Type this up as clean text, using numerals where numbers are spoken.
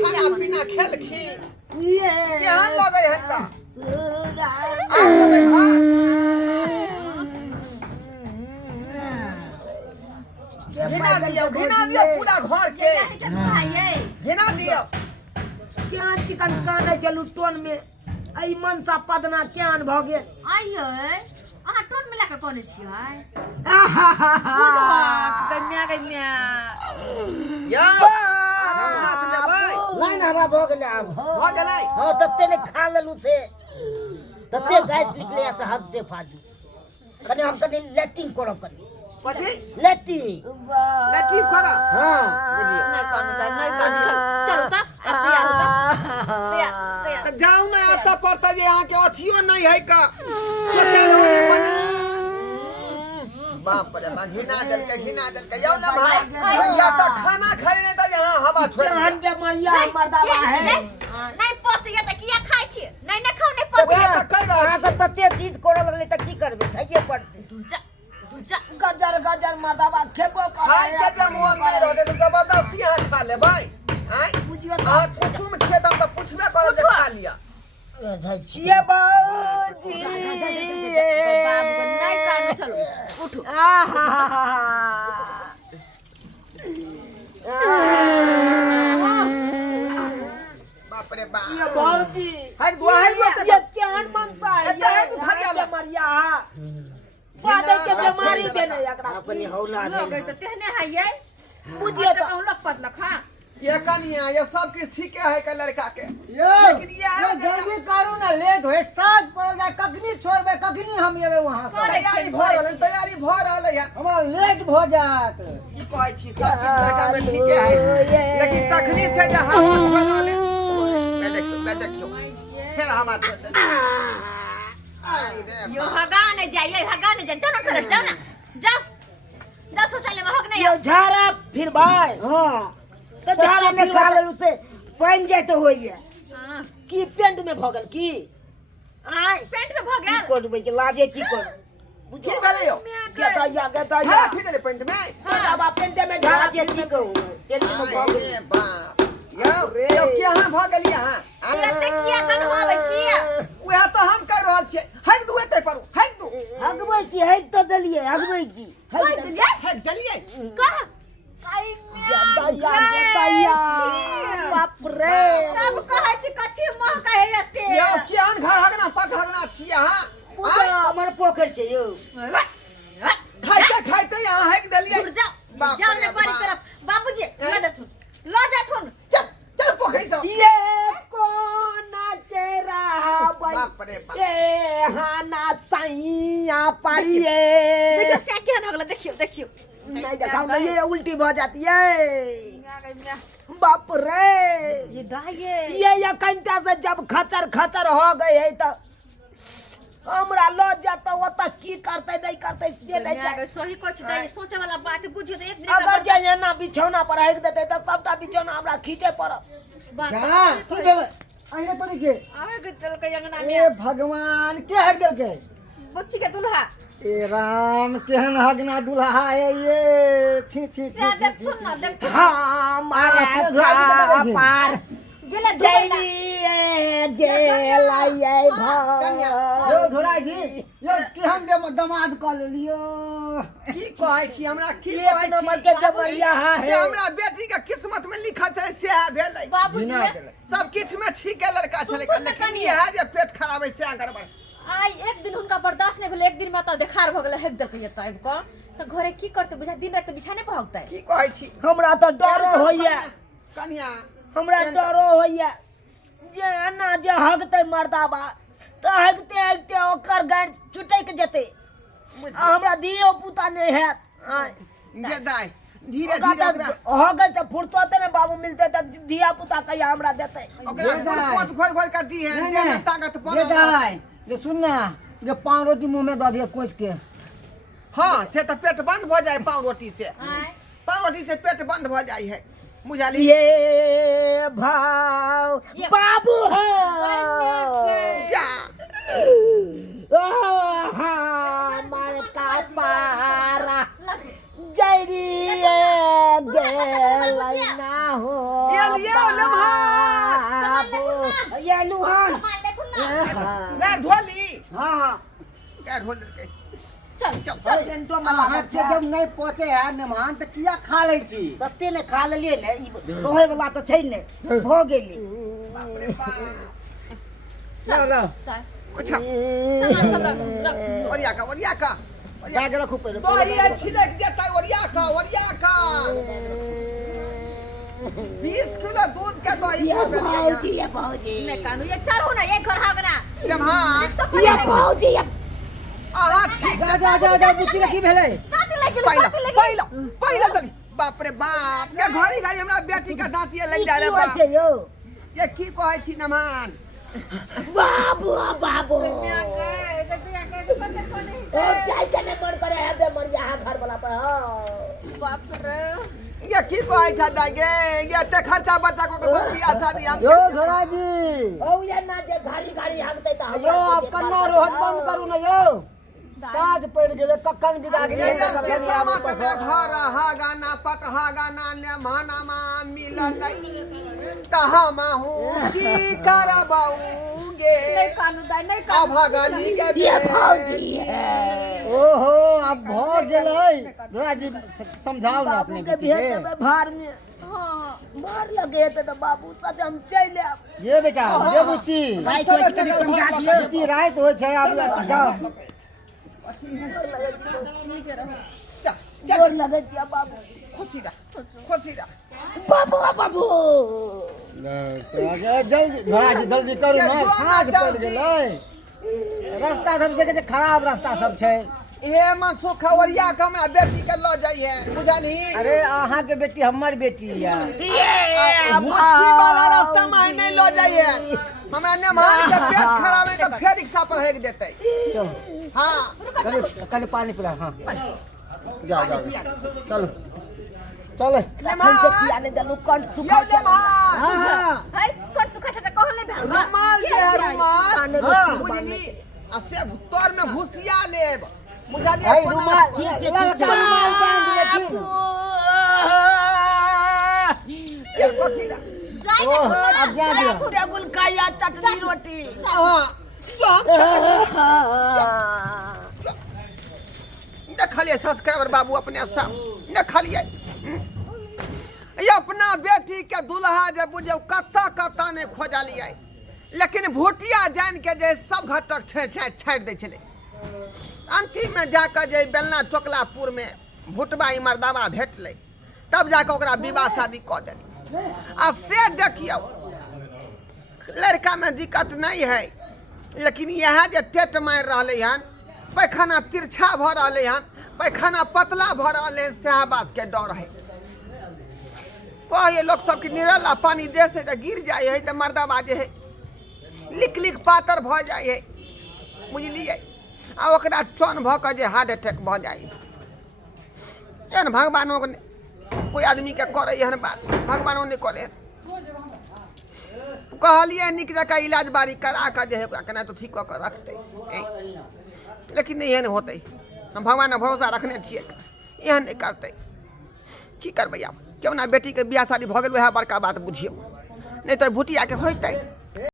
खाना पीना खेल खी केहन लगे है का घिना दियो पूरा घर के घिना दियो क्या चिकन काने चलू टोन में आई मनसा पदना क्यान भ गेल आइए अहाँ टोन में लाके कोने छियै गन्या या हम हाथ लेबै नहीं ना हमरा भ गेलै आब भ गेलै हां तत्ते ने खा लेलु से तत्ते गैस निकले से हद से फाजू कने हम कने लेटिंग करब कने कथी लेटिंग करा हां नहीं कानू चलो त अब तैयार होता तैयार तो जाओ ना आता पड़ता जे यहाँ के अथियो नहीं है का सोचल होने बने बाप रे बा घिना दल के यो ना भाई या तो खाना खाए नहीं तो यहाँ हवा छोड़ जहन बेमारिया मर्दावा है नहीं पहुंचिए त किया खाइ छी नहीं न खाओ नहीं पहुंचिए तो कह रहा अहाँ सब तत्ते जीत करऽ लगले त की करबे खाइए पड़ते दूजा गजर मर्दावा खेबो खाए के जब मुंह नहीं रहते तो जबरदस्ती यहाँ खा ले भाई आय बुझियो आ कुटुम खेदम तो पूछबे करब जे खा लिया ये बाबूजी बाबू को नहीं कानू चलो उठो बाप रे बाप ये बाबूजी हाय दुआ है ये क्यान मनसा है एते है तू थरिया ला मरिया बादे के बीमारी देने एकरा अपनी हौला लोग तो कहने है ये बुझिए तो हम लोग पतला खा ये कनिया ये सब कुछ ठीक है का लड़का के ये जल्दी करू ना लेट होए साथ पड़ जाए कखनी छोड़बे कखनी हम एबे वहां से तैयारी भ रहल है हमार लेट भ जात की कहै छी सब चीज लड़का में ठीक है लेकिन तखनी से जे हाथ बना ले मैं देखियो फिर हम आई रे यो हगाने जाइए हगाने जाओ ना खलट जाओ ना जाओ शौचालय में हग नहीं ये झाड़ा फिर भाई हां तो झाड़ा ने खा लेलु से पानी जाय तो होइए हां की पेंट में भगल की आय पेट में भ की गेल करबै के लाजे की कर की भेलै यो गता हां फिर ले पेंट में बाबा पेंट में झाड़ा जे की कहू पेंट में भगल अरे बाप यो केहन भ गेलिए हां एते किया कन होबै छी उहे तो हम कह रहल छी हट दू एते पर हट दू हगबै की हट तो देलिए हगबै की हट गलिए कह आई दैया बाप रे तब कहै छी कथि मोह कहै एते यो केहन घर हगना पग हगना छी हां पूजा हमर पोखर छै यो खाइते यहाँ हक देलिए जाओ जाओ ने बारी तरफ बाबूजी ला देथुन चल पोखरी जाओ ये कोना चेहरा बाप रे बाप ए हाना सैया पारिए देखियो से केहन हो गेल देखियो नहीं देखाओ ना ये उल्टी हो जाती है बाप रे ये दाइए ये कंटा से जब खचर हो गए है तो हमरा लो जाता ओता की करते नहीं करते से नहीं जाए सही कुछ दे सोचे वाला बात बुझियो तो एक दिन अगर जाए ना बिछौना पर हक देते तो सबटा बिछौना हमरा खींचे पड़त बात क्या की भेले आइरे तोरी के आवे के चल के अंगना ए में भगवान के हक देल के बच्ची के दुल्हा ए राम केहन हगना दुल्हा है ये छी छी से देखथुन ना देख हमारा पार गेले दुबईला गेलाये यो ढोराई जी यो केहन दमाद क लेलियो की कहै छी हमरा की एक कहै नंबर छी के डबरिया है जे हमरा बेटी के किस्मत में लिखल छै से भेलै बाबूजी सब किछ में ठीक है लड़का छलै लेकिन ये है जे पेट खराब है से गड़बड़ आई एक दिन हुनका बर्दाश्त नहीं भेल एक दिन में तो देखार भ गेल हेक देलकै एत आबि क तो घरे की करते बुझा दिन रात बिछाने पे हकतै की कहै छी हमरा तो डरो होइया कन्या हमरा डरो होइया जे ना जे हगते मर्दाबा तो हगते ओकर गाड़ चुटक जेते हमरा दियो पुता नहीं है जे दाई धीरे हगे से फुर्सत ने बाबू मिलते त दिया पुता कहिया हमरा देते ओकरा पांच घर कर दी है जे में ताकत ये पड़ो दाई ये सुन ना ये पान रोटी मुंह में दे दिए कोच के हां से तो पेट बंद भ जाए पाव रोटी से पेट बंद भ जाए है बुझाली ये भाव बाबू है जा हमारे का पारा पैर धोली हाँ पैर धो के चल चल सेंटो हाथ से जब नहीं पहुँचे है मेहमान तो किया खा ले छी तते ने खा लेलिए ने ई रोहे वाला तो छै ने हो गेली बाप रे बाप चल लो अच्छा सामान सब रख ओरिया का बैग रखो पहले तो ही अच्छी लग जाता है ओरिया का 20 किलो दूध का तो ही भौजी ये भौजी ने कानू ये चल हो ना ये घर हागना ले हां ये भौजी ये आहा ठीक जा बुच्ची की भेले दांत लगी पहिला चली बाप रे बाप के घड़ी हमरा बेटी का दांतिया लग जा रे की बाप छै यो ये की कहै छी नमान बाबू बाबू ओ जाय के ने मन करे है बे मर जा घर वाला पर बाप रे ये की कहै छ दागे ये ते खर्चा बच्चा को बियाह शादी हम यो घोड़ा जी ओ ये ना जे गाड़ी हगतै त यो अब कन्ना रोहन बंद करू ना यो साँझ पड़ गेले कखन विदा गेले कखन आबो पस घर हा गाना पट हा गाना ने मानामा मिलल तहामा हूँ की करबाऊगे नहीं कानू दाई नहीं आ भगली के ये भौजी है ओहो अब भ गेलै घोड़ा जी समझाओ ना अपने के बेटी भेज के देबै भार में हां मार लगे त बाबू साथे हम चल आब ये बेटा ये बुच्ची भाई कोई समझा दियो बुच्ची रात होय छै आब जाओ जोर लगे छिया बाबू खुशी रह बाबू जल्दी घोड़ा जी जल्दी करू ना साँझ पड़ गेलै रास्ता सब देखे छै खराब रास्ता सब छै हे मन सुखवरिया के हमरा बेटी के ल जाई है बुझलही अरे अहाँ के बेटी हमर बेटी या मुच्छी वाला रास्ता में नहीं ल जाई है हमरा ने मान के पेट खराब है तो फेर रिक्शा पर हेक देतै चलो हां कनी पानी पिला हाँ जाओ चलो ले हम से किया ने दलु कंठ सुखा ले मान हां हाय कट सुखा से कहल नहीं भेल रुमाल दे रुमाल बुझली आ से तोर में घुसिया लेब बुझलिए भाई रुमाल ठीक रुमाल बांध लेकिन ये कोठीला जाए ओ अब जा दियो टेबल काया चटनी रोटी हां देखलिए सब्सक्राइबर बाबू अपने सब देखलिए ये अपना बेटी के दुल्हा जे बुझे कत्ता ने खोजलिए लेकिन भूटिया जान के जे सब घटक छाड़ दै छले अंतिम में जाकर जे बेलना चोकलापुर में भुटबा मर्दावा भेटले तब जाकर ओकरा विवाह शादी कऽ देली आ से देखियो लड़का में दिक्कत नहीं है लेकिन यह जे टेट मार रहे हन पैखाना तिरछा भ रहे हन पैखाना पतला भ रहे हैं से बात के डर है कहे लोग सबके निरला पानी दे से गिर जाए है तो मर्दाबा जे है लिक पातर भ जाए है बुझलिए आ ओकरा चौन भ के जे हार्ट अटैक भ जाए एहन भगवानो के कोई आदमी के करे एहन बात भगवानो नहीं करे कहलिए निक जगह इलाज बारी करा कर जे है केना तो ठीक कऽ के रखते लेकिन नहीं एहन होते हम भगवान भरोसा रखने छिए एहन नहीं करते की करबै आब क्यों ना बेटी के बियाह शादी भ गेल वह बड़का बात बुझियो नहीं तो भुटिया के होते